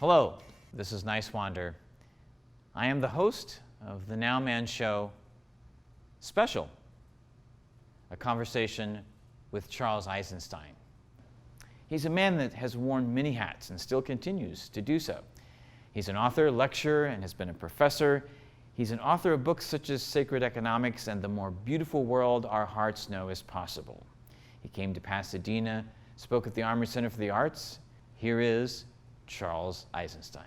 Hello, this is Nice Wander. I am the host of the NOWMAN show Special, a conversation with Charles Eisenstein. He's a man that has worn many hats and still continues to do so. He's an author, lecturer, and has been a professor. He's an author of books such as Sacred Economics and The More Beautiful World Our Hearts Know Is Possible. He came to Pasadena, spoke at the Armory Center for the Arts. Here is Charles Eisenstein.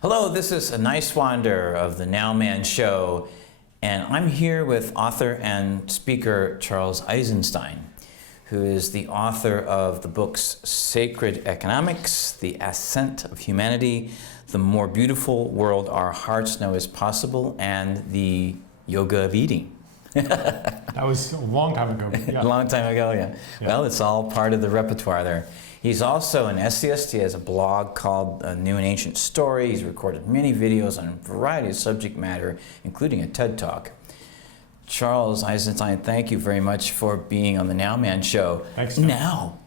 Hello, this is a Nice Wander of the NOWMAN show, and I'm here with author and speaker Charles Eisenstein, who is the author of the books Sacred Economics, The Ascent of Humanity, The More Beautiful World Our Hearts Know Is Possible, and The Yoga of Eating. That was a long time ago. Yeah. A long time ago, yeah. Well, it's all part of the repertoire there. He's also an essayist. He has a blog called New and Ancient Story. He's recorded many videos on a variety of subject matter, including a TED Talk. Charles Eisenstein, thank you very much for being on the NOWMAN show. Thanks. Now.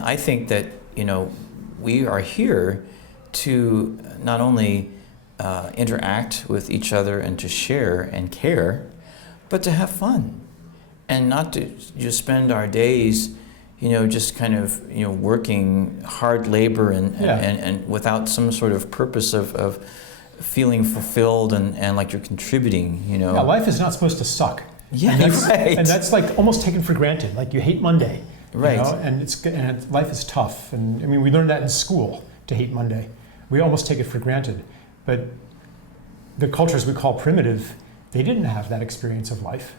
I think that, we are here to not only interact with each other and to share and care, but to have fun and not to just spend our days just kind of, working hard labor and without some sort of purpose of feeling fulfilled and like you're contributing, Yeah, life is not supposed to suck. Yeah, right. And that's like almost taken for granted. Like you hate Monday, right? And life is tough. And I mean, we learned that in school to hate Monday. We almost take it for granted. But the cultures we call primitive, they didn't have that experience of life.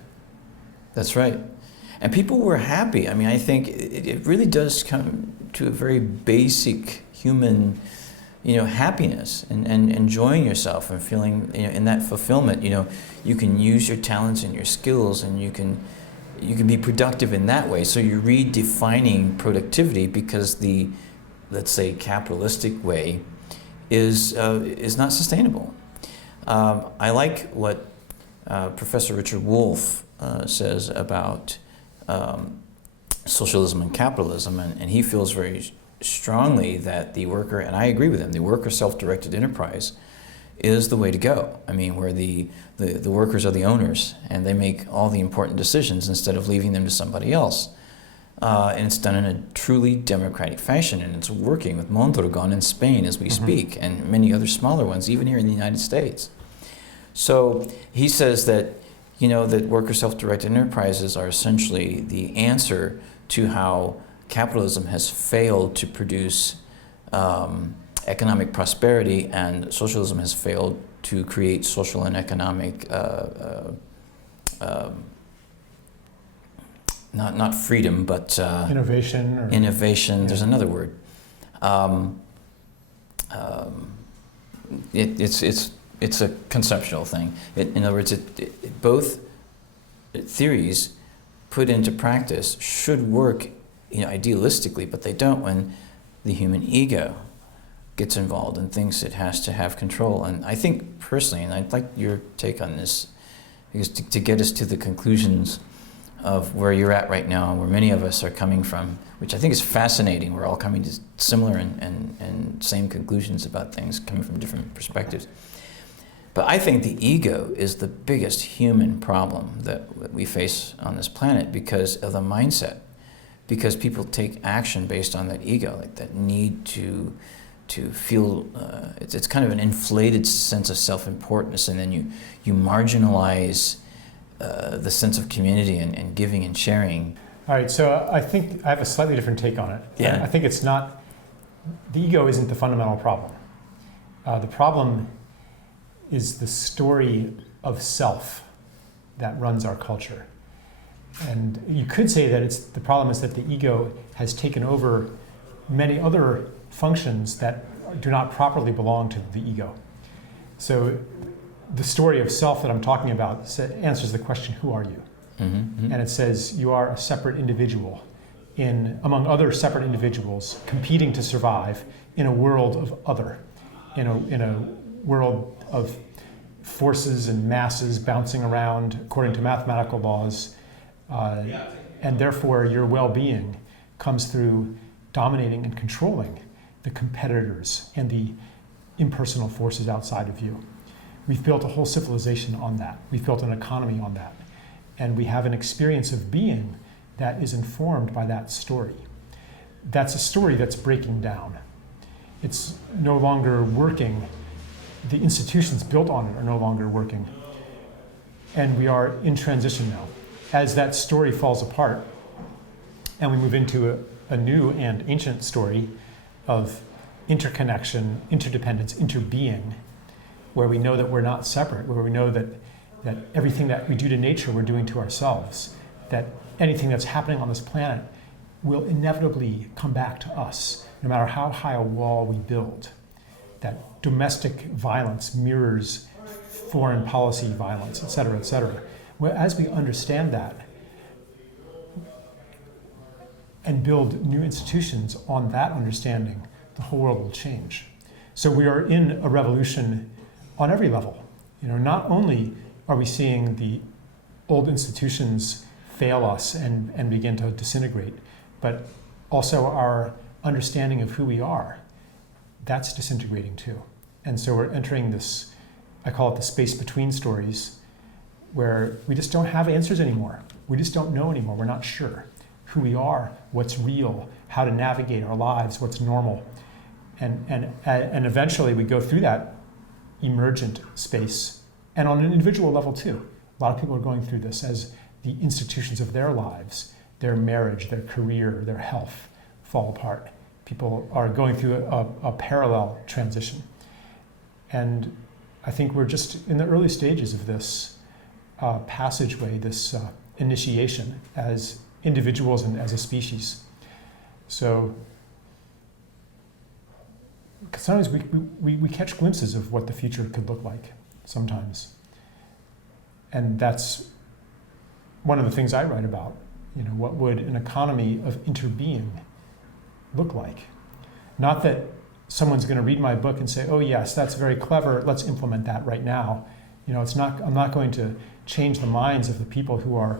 That's right. And people were happy. I mean, I think it really does come to a very basic human, happiness and enjoying yourself and feeling, in that fulfillment. You can use your talents and your skills, and you can be productive in that way. So you're redefining productivity because the, let's say, capitalistic way is not sustainable. I like what Professor Richard Wolff says about socialism and capitalism, and he feels very strongly that the worker, and I agree with him, the worker self-directed enterprise is the way to go. I mean, where the workers are the owners and they make all the important decisions instead of leaving them to somebody else. And it's done in a truly democratic fashion, and it's working with Mondragon in Spain as we speak, and many other smaller ones, even here in the United States. So he says that that worker self-directed enterprises are essentially the answer to how capitalism has failed to produce economic prosperity, and socialism has failed to create social and economic, not freedom, but innovation. Innovation, there's another word. It's a conceptual thing. In other words, both theories put into practice should work, idealistically, but they don't when the human ego gets involved and thinks it has to have control. And I think personally, and I'd like your take on this, because to get us to the conclusions of where you're at right now and where many of us are coming from, which I think is fascinating. We're all coming to similar and same conclusions about things, coming from different perspectives. But I think the ego is the biggest human problem that we face on this planet because of the mindset. Because people take action based on that ego, like that need to feel, it's kind of an inflated sense of self-importance, and then you marginalize the sense of community and giving and sharing. All right, so I think I have a slightly different take on it. Yeah. I think it's not, the ego isn't the fundamental problem. The problem is the story of self that runs our culture. And you could say that the problem is that the ego has taken over many other functions that do not properly belong to the ego. So the story of self that I'm talking about answers the question, who are you? And it says you are a separate individual among other separate individuals competing to survive in a world of other, in a world of forces and masses bouncing around according to mathematical laws, and therefore your well-being comes through dominating and controlling the competitors and the impersonal forces outside of you. We've built a whole civilization on that. We've built an economy on that. And we have an experience of being that is informed by that story. That's a story that's breaking down. It's no longer working. The institutions built on it are no longer working. And we are in transition now. As that story falls apart and we move into a new and ancient story of interconnection, interdependence, interbeing, where we know that we're not separate, where we know that everything that we do to nature we're doing to ourselves, that anything that's happening on this planet will inevitably come back to us, no matter how high a wall we build. That domestic violence mirrors foreign policy violence, et cetera, et cetera. Well, as we understand that and build new institutions on that understanding, the whole world will change. So we are in a revolution on every level. Not only are we seeing the old institutions fail us and begin to disintegrate, but also our understanding of who we are, that's disintegrating too. And so we're entering this, I call it the space between stories, where we just don't have answers anymore. We just don't know anymore. We're not sure who we are, what's real, how to navigate our lives, what's normal. And eventually we go through that emergent space, and on an individual level too. A lot of people are going through this as the institutions of their lives, their marriage, their career, their health fall apart. People are going through a parallel transition. And I think we're just in the early stages of this passageway, this initiation as individuals and as a species. So sometimes we catch glimpses of what the future could look like sometimes. And that's one of the things I write about. What would an economy of interbeing look like? Not that someone's going to read my book and say, oh yes, that's very clever, let's implement that right now. I'm not going to change the minds of the people who are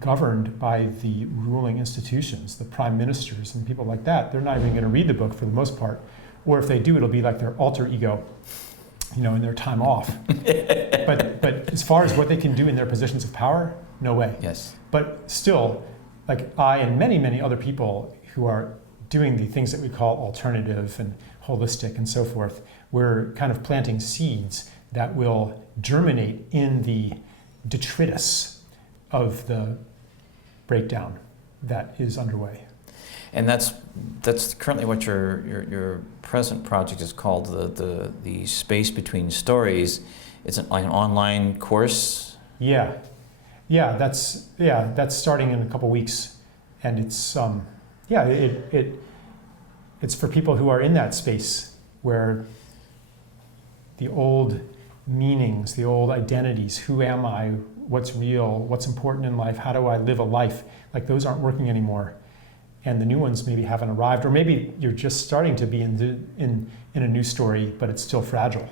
governed by the ruling institutions, the prime ministers and people like that. They're not even going to read the book for the most part. Or if they do, it'll be like their alter ego, in their time off. but as far as what they can do in their positions of power, no way. Yes. But still, like I and many, many other people who are doing the things that we call alternative and holistic and so forth, we're kind of planting seeds that will germinate in the detritus of the breakdown that is underway. And that's currently what your present project is called, the Space Between Stories. It's like an online course. Yeah, that's starting in a couple weeks, and it's it's for people who are in that space where the old meanings, the old identities, who am I, what's real, what's important in life, how do I live a life, like those aren't working anymore. And the new ones maybe haven't arrived, or maybe you're just starting to be in a new story, but it's still fragile.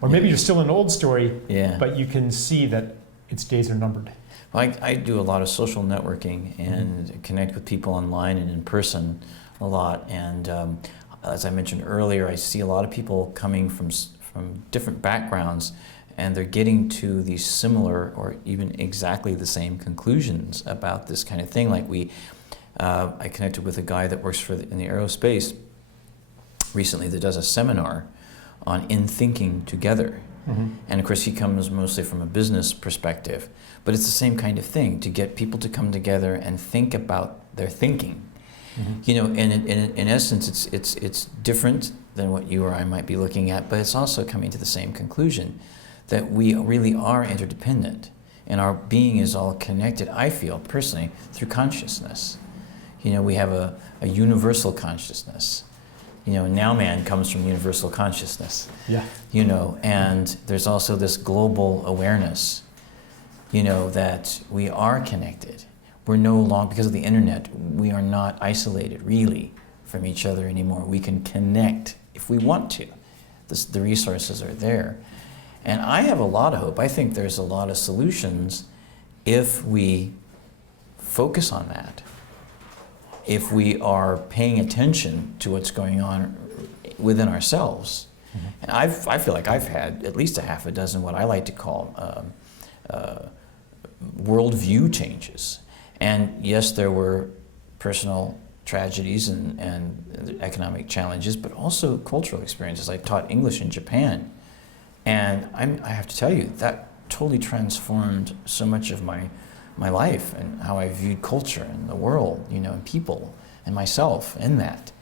Or maybe you're still in an old story, but you can see that its days are numbered. Well, I do a lot of social networking and connect with people online and in person a lot. And as I mentioned earlier, I see a lot of people coming from different backgrounds, and they're getting to these similar or even exactly the same conclusions about this kind of thing. Like I connected with a guy that works in the aerospace recently that does a seminar on in thinking together. And of course he comes mostly from a business perspective, but it's the same kind of thing, to get people to come together and think about their thinking. And in essence it's different than what you or I might be looking at, but it's also coming to the same conclusion, that we really are interdependent and our being is all connected, I feel personally, through consciousness. We have a universal consciousness. NOWMAN comes from universal consciousness. Yeah. And there's also this global awareness, that we are connected. We're no longer, because of the internet, we are not isolated really from each other anymore. We can connect if we want to. The resources are there. And I have a lot of hope. I think there's a lot of solutions if we focus on that. if we are paying attention to what's going on within ourselves. And I feel like I've had at least a half a dozen what I like to call worldview changes. And yes, there were personal tragedies and economic challenges, but also cultural experiences. I taught English in Japan, and I have to tell you, that totally transformed so much of my life and how I viewed culture and the world, and people and myself in that.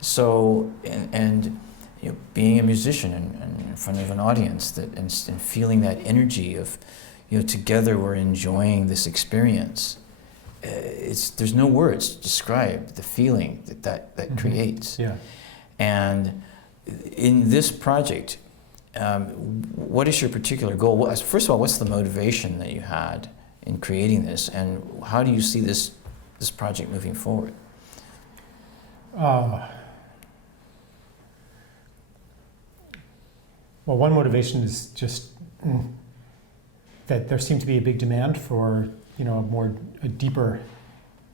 So, and being a musician and in front of an audience and feeling that energy of, together we're enjoying this experience. There's no words to describe the feeling that creates. Yeah. And in this project, what is your particular goal? First of all, what's the motivation that you had in creating this, and how do you see this project moving forward? Well, one motivation is just that there seemed to be a big demand for a deeper,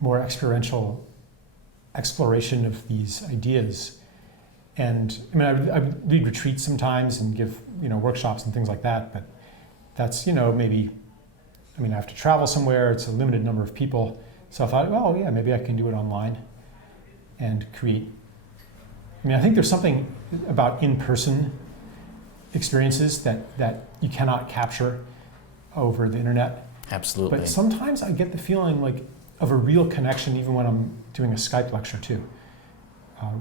more experiential exploration of these ideas. And I mean, I lead retreats sometimes and give workshops and things like that, but that's maybe, I have to travel somewhere, it's a limited number of people, so I thought, well, yeah, maybe I can do it online and create. I think there's something about in-person experiences that you cannot capture over the internet. Absolutely. But sometimes I get the feeling like of a real connection, even when I'm doing a Skype lecture too,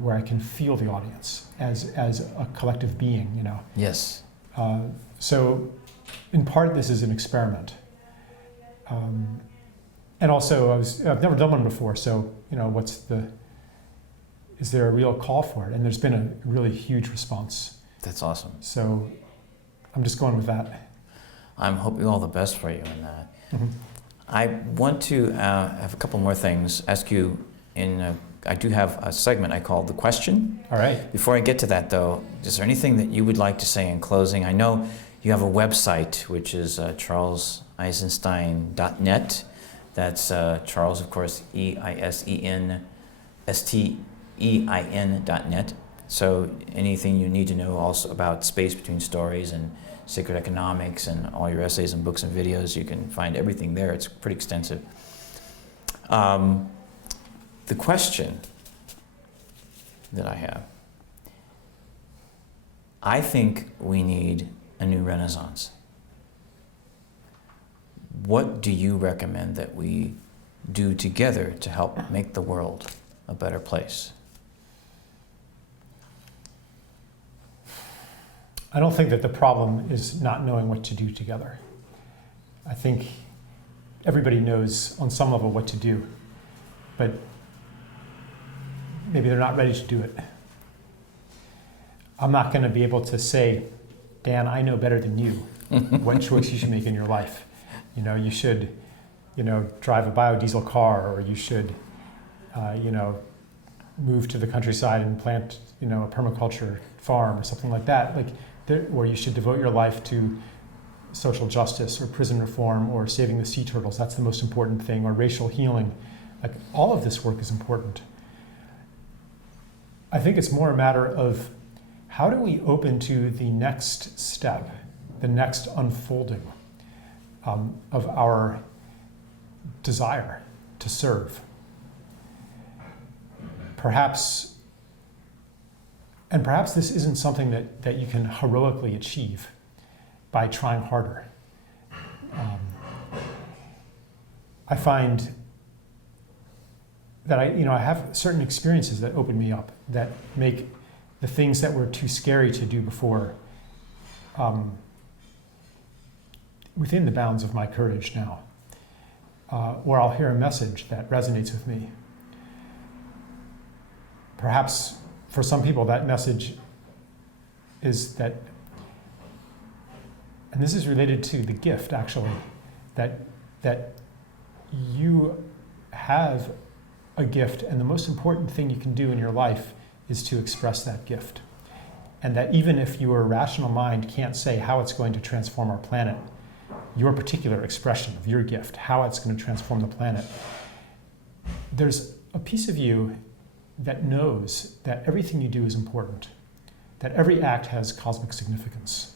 where I can feel the audience as a collective being, Yes. So in part this is an experiment. And also I've never done one before, so is there a real call for it? And there's been a really huge response. That's awesome. So I'm just going with that. I'm hoping all the best for you in that. Mm-hmm. I want to have a couple more things, ask you I do have a segment I call The Question. All right. Before I get to that though, is there anything that you would like to say in closing? I know you have a website, which is charleseisenstein.net. That's Charles, of course, EISENSTEIN.net. So anything you need to know also about space between stories and sacred economics and all your essays and books and videos, you can find everything there. It's pretty extensive. The question that I have, I think we need a new renaissance. What do you recommend that we do together to help make the world a better place? I don't think that the problem is not knowing what to do together. I think everybody knows on some level what to do, but maybe they're not ready to do it. I'm not going to be able to say, Dan, I know better than you what choice you should make in your life. You should, drive a biodiesel car, or you should, move to the countryside and plant, a permaculture farm or something like that. Or you should devote your life to social justice or prison reform or saving the sea turtles. That's the most important thing. Or racial healing. All of this work is important. I think it's more a matter of how do we open to the next step, the next unfolding of our desire to serve. Perhaps this isn't something that you can heroically achieve by trying harder. I find that I have certain experiences that open me up, that make the things that were too scary to do before within the bounds of my courage now. Or I'll hear a message that resonates with me. Perhaps for some people that message is that, and this is related to the gift actually, that you have a gift, and the most important thing you can do in your life is to express that gift. And that even if your rational mind can't say how it's going to transform our planet, your particular expression of your gift, how it's going to transform the planet, there's a piece of you that knows that everything you do is important, that every act has cosmic significance,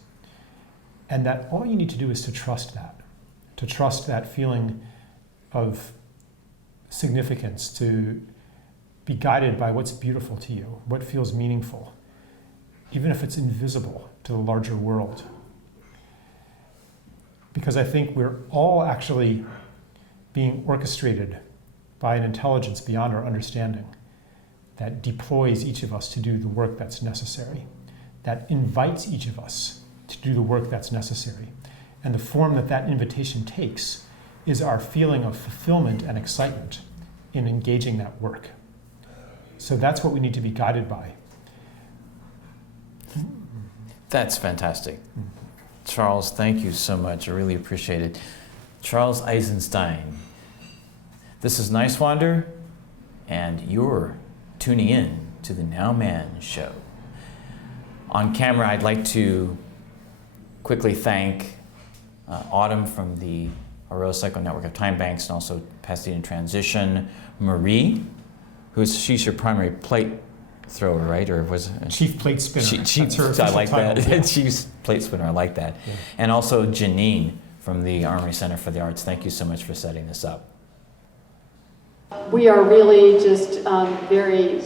and that all you need to do is to trust that feeling of significance, to be guided by what's beautiful to you, what feels meaningful, even if it's invisible to the larger world. Because I think we're all actually being orchestrated by an intelligence beyond our understanding that deploys each of us to do the work that's necessary, that invites each of us to do the work that's necessary. And the form that that invitation takes is our feeling of fulfillment and excitement in engaging that work. So that's what we need to be guided by. That's fantastic. Charles, thank you so much. I really appreciate it. Charles Eisenstein. This is Nice Wander, and you're tuning in to the NOWMAN show. On camera, I'd like to quickly thank Autumn from the Aurora Cycle Network of Time Banks and also Pasadena Transition, Marie, she's your primary plate thrower, right? Or was it? Chief plate spinner. Chief, I like title. That. Yeah. Chief plate spinner, I like that. Yeah. And also Janine from the Armory Center for the Arts. Thank you so much for setting this up. We are really just very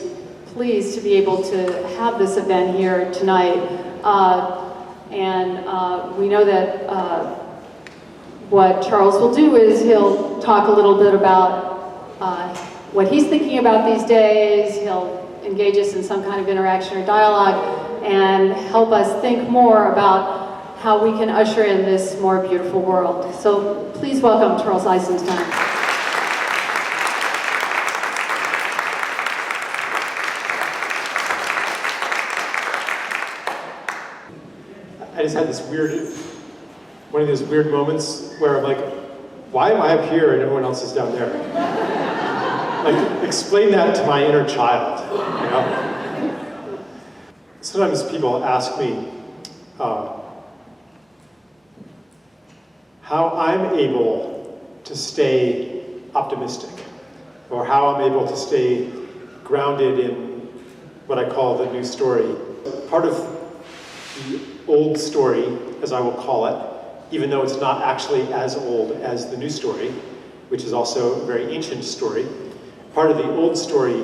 pleased to be able to have this event here tonight. And we know that what Charles will do is he'll talk a little bit about what he's thinking about these days. He'll engage us in some kind of interaction or dialogue and help us think more about how we can usher in this more beautiful world. So please welcome Charles Eisenstein. I just had one of those weird moments where I'm like, why am I up here and everyone else is down there? Like, explain that to my inner child, you know? Sometimes people ask me how I'm able to stay optimistic, or how I'm able to stay grounded in what I call the new story. Part of the old story, as I will call it, even though it's not actually as old as the new story, which is also a very ancient story. Part of the old story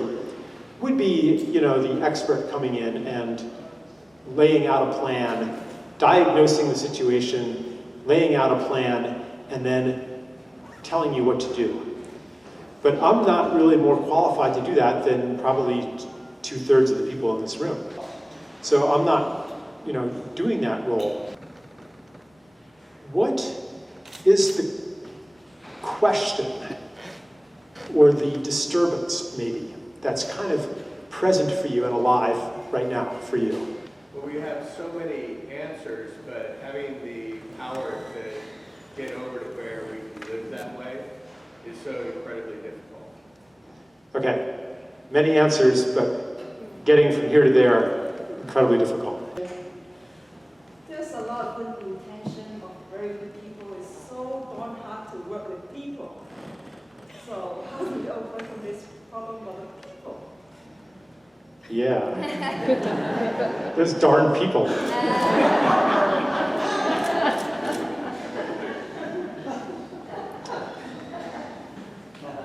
would be, you know, the expert coming in and laying out a plan, diagnosing the situation, laying out a plan, and then telling you what to do. But I'm not really more qualified to do that than probably 2/3 of the people in this room. So I'm not, you know, doing that role. What is the question, or the disturbance maybe, that's kind of present for you and alive right now for you? Well, we have so many answers, but having the power to get over to where we can live that way is so incredibly difficult. Okay, many answers, but getting from here to there, incredibly difficult. There's a lot of good intention of very good people. It's so darn hard to work with people. So how do we overcome this problem of the people? Yeah. Those darn people.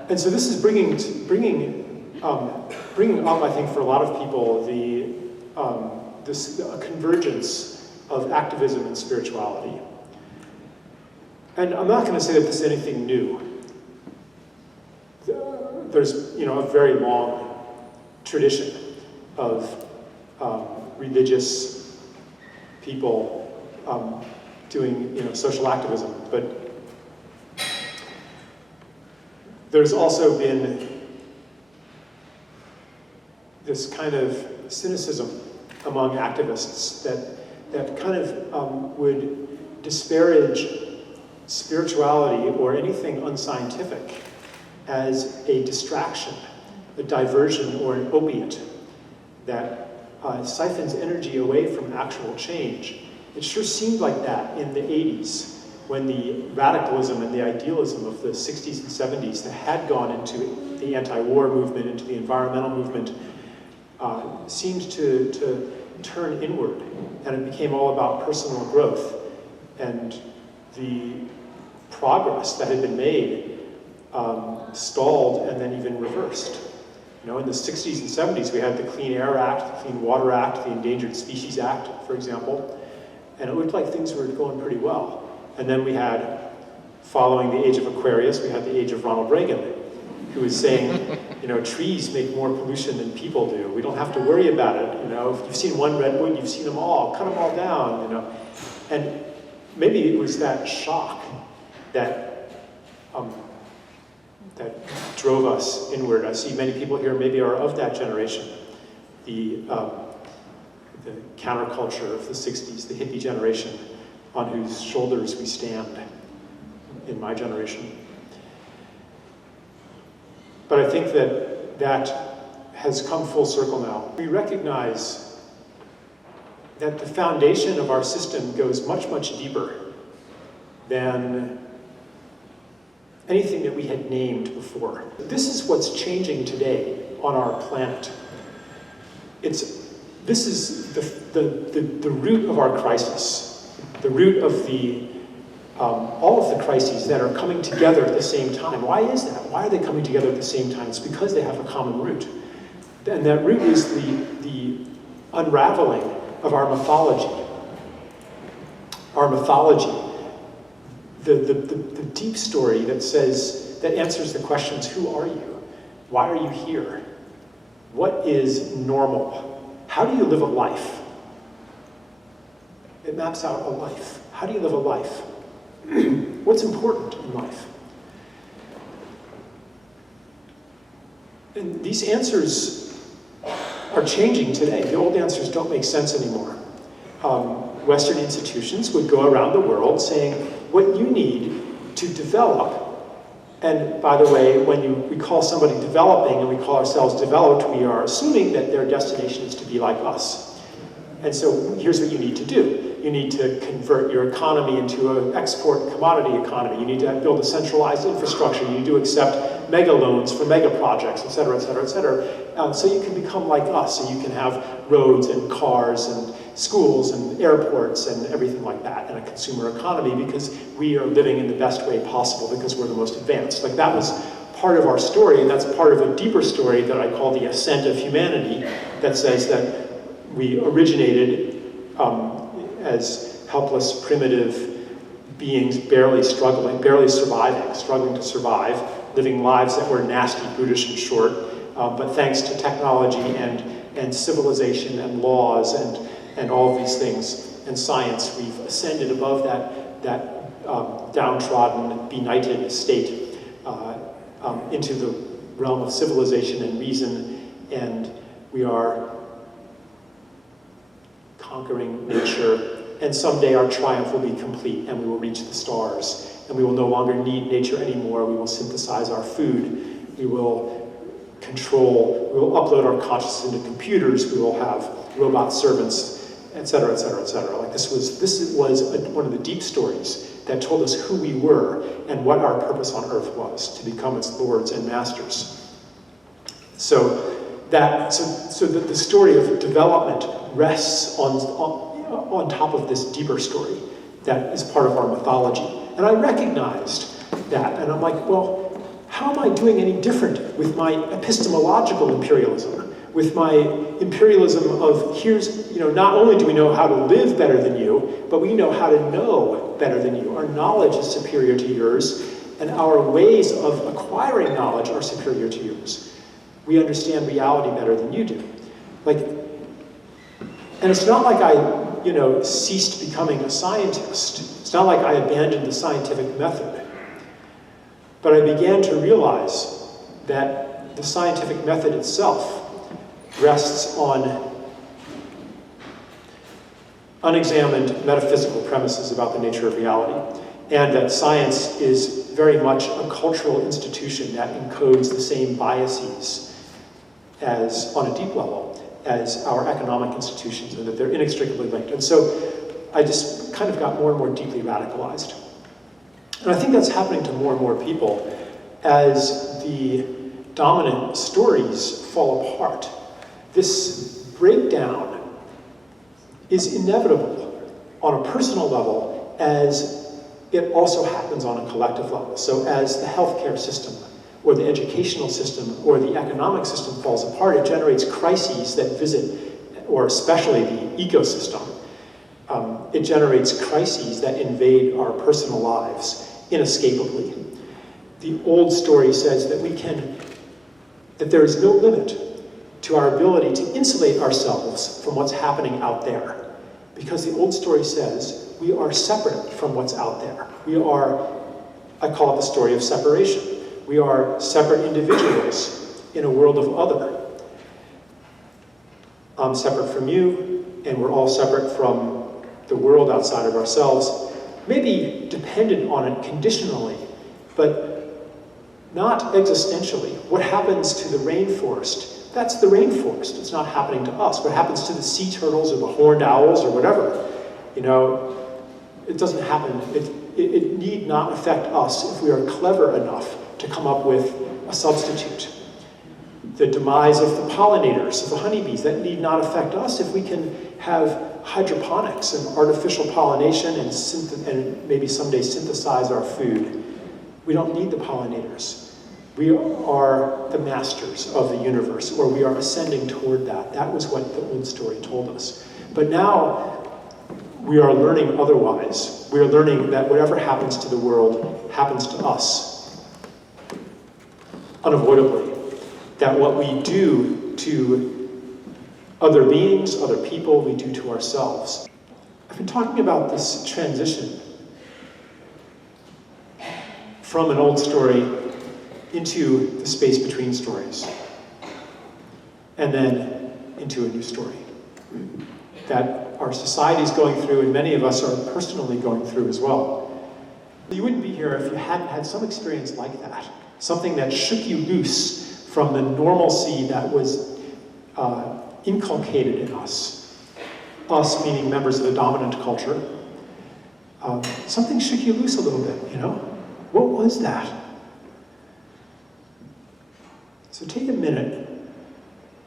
And so this is bringing up, I think, for a lot of people, this convergence of activism and spirituality. And I'm not going to say that this is anything new. There's, you know, a very long tradition of religious people doing, you know, social activism, but there's also been this kind of cynicism among activists that kind of would disparage spirituality or anything unscientific as a distraction, a diversion, or an opiate that siphons energy away from actual change. It sure seemed like that in the 80s when the radicalism and the idealism of the 60s and 70s that had gone into the anti-war movement, into the environmental movement, seemed to turn inward, and it became all about personal growth. And the progress that had been made stalled and then even reversed. You know, in the 60s and 70s, we had the Clean Air Act, the Clean Water Act, the Endangered Species Act, for example, and it looked like things were going pretty well. And then we had, following the age of Aquarius, we had the age of Ronald Reagan, who was saying, you know, trees make more pollution than people do. We don't have to worry about it. You know, if you've seen one redwood, you've seen them all. Cut them all down. You know, and maybe it was that shock that that drove us inward. I see many people here maybe are of that generation. The counterculture of the 60s, the hippie generation, on whose shoulders we stand in my generation. But I think that has come full circle now. We recognize that the foundation of our system goes much, much deeper than anything that we had named before. This is what's changing today on our planet. This is the root of our crisis, the root of all of the crises that are coming together at the same time. Why is that? Why are they coming together at the same time? It's because they have a common root. And that root is the unraveling of our mythology. Our mythology. The deep story that answers the questions, who are you? Why are you here? What is normal? How do you live a life? It maps out a life. How do you live a life? What's important in life? And these answers are changing today. The old answers don't make sense anymore. Western institutions would go around the world saying, what you need to develop, and by the way, when we call somebody developing and we call ourselves developed, we are assuming that their destination is to be like us. And so here's what you need to do. You need to convert your economy into an export commodity economy. You need to build a centralized infrastructure. You need to accept mega loans for mega projects, et cetera, et cetera, et cetera. So you can become like us. So you can have roads and cars and schools and airports and everything like that, and a consumer economy, because we are living in the best way possible because we're the most advanced. Like, that was part of our story, and that's part of a deeper story that I call the ascent of humanity, that says that we originated as helpless, primitive beings, barely struggling, barely surviving, struggling to survive, living lives that were nasty, brutish, and short. But thanks to technology and civilization and laws and all of these things and science, we've ascended above that downtrodden, benighted state into the realm of civilization and reason, and we are conquering nature, and someday our triumph will be complete and we will reach the stars, and we will no longer need nature anymore. We will synthesize our food, we will upload our consciousness into computers, we will have robot servants, et cetera, et cetera, et cetera. Like, this was one of the deep stories that told us who we were and what our purpose on earth was, to become its lords and masters. So the story of development rests on top of this deeper story that is part of our mythology. And I recognized that, and I'm like, well, how am I doing any different with my epistemological imperialism, with my imperialism of, not only do we know how to live better than you, but we know how to know better than you. Our knowledge is superior to yours, and our ways of acquiring knowledge are superior to yours. We understand reality better than you do. And it's not like I, ceased becoming a scientist. It's not like I abandoned the scientific method. But I began to realize that the scientific method itself rests on unexamined metaphysical premises about the nature of reality, and that science is very much a cultural institution that encodes the same biases as, on a deep level, as our economic institutions, and that they're inextricably linked. And so I just kind of got more and more deeply radicalized. And I think that's happening to more and more people as the dominant stories fall apart. This breakdown is inevitable on a personal level as it also happens on a collective level. So as the healthcare system or the educational system or the economic system falls apart, it generates crises that visit, or especially the ecosystem. It generates crises that invade our personal lives inescapably. The old story says that there is no limit to our ability to insulate ourselves from what's happening out there. Because the old story says we are separate from what's out there. We are, I call it the story of separation. We are separate individuals in a world of other. I'm separate from you, and we're all separate from the world outside of ourselves, maybe dependent on it conditionally, but not existentially. What happens to the rainforest? That's the rainforest. It's not happening to us. What happens to the sea turtles or the horned owls or whatever? You know, it doesn't happen. It need not affect us if we are clever enough to come up with a substitute. The demise of the pollinators, of the honeybees, that need not affect us if we can have hydroponics and artificial pollination and maybe someday synthesize our food. We don't need the pollinators. We are the masters of the universe, or we are ascending toward that. That was what the old story told us. But now we are learning otherwise. We are learning that whatever happens to the world happens to us, unavoidably. That what we do to other beings, other people, we do to ourselves. I've been talking about this transition from an old story into the space between stories, and then into a new story that our society is going through, and many of us are personally going through as well. You wouldn't be here if you hadn't had some experience like that, something that shook you loose from the normalcy that was inculcated in us meaning members of the dominant culture. Something shook you loose a little bit, you know? What was that? So take a minute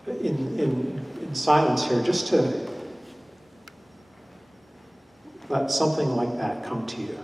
in silence here just to let something like that come to you.